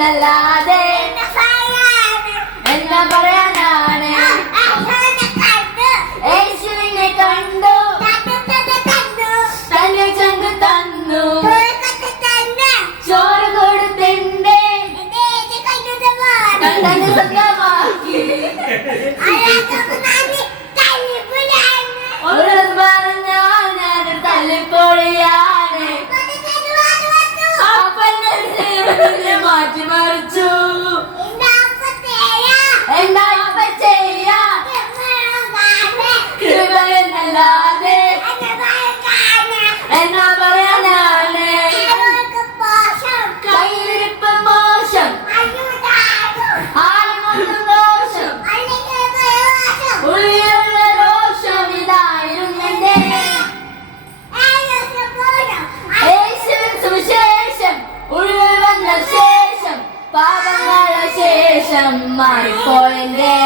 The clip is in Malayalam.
എന്നല്ലാതെ എന്നാ പറയാനാണ്. യേശുവിനെ കണ്ടു തന്നെ ചങ്ക് തന്നു ചോറ് കൊടുത്തെന്റെ തന്നെ സ്വന്തമാക്കി ഒരു പറഞ്ഞാൽ ഞാനൊരു തല്ലിപ്പൊളിയാണ് മാറ്റി മറിച്ചു എന്താ ഇപ്പൊ ചെയ്യാ കൃപ എന്നല്ലാതെ എന്നാ പറയാനാണ്. കയ്യിരിപ്പ് മോശം ആരുമൊന്നും ദോഷം ഉള്ളിലുള്ള രോഷം ഇതായിരുന്നെന്റെ യേശുവിൻ സുവിശേഷം ഉള്ളിൽ വന്ന ശേഷം പാപങ്ങളുടെ ശേഷം മാറിപ്പോയെന്റെ